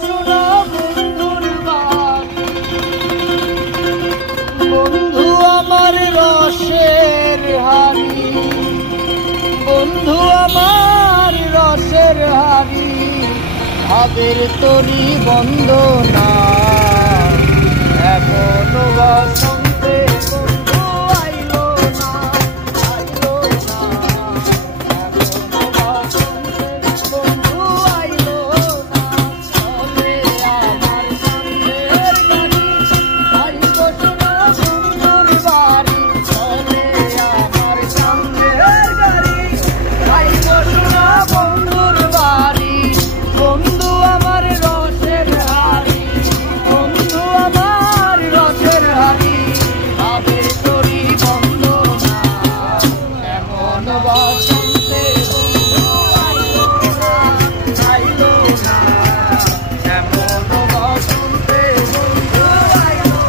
শোনা বন্ধুর বাড়ি, বন্ধু আমার রসের হাড়ি, বন্ধু আমার রসের হাড়ি, ভাবের তরি বন্দনা এখনো বসন্তে বন্ধু আইলো না, আইলো না, এখনো বসন্তে বন্ধু আইলো না। চলে আমার সামনের গাড়ি, আইলো শোনা বন্ধুর বাড়ি, চলে আমার সামনের গাড়ি, আইলো শোনা বন্ধুর বাড়ি, বন্ধু আমার রসের হাড়ি, বন্ধু আমার রসের হাড়ি, ভাবের তরি বন্দনা এমন বসন্তে বন্ধু আইলো না, আইলো না, এমন বসন্তে বন্ধু আইলো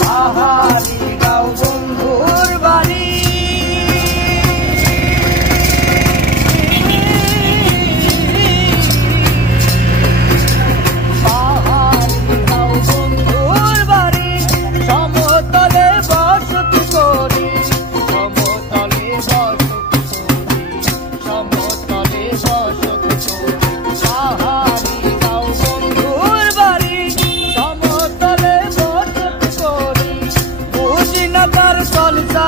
পাহাড়ি গাঁও বন্ধুর বাড়ি, পাহাড়ি গাঁও বন্ধুর বাড়ি, সমতলে বসতি করি, সমতলে বসতি করি, সমতলে বসতি করি, পাহাড়ি গাঁও বন্ধুর বাড়ি, সমতলে বসতি করি, বুঝি না তার চলছা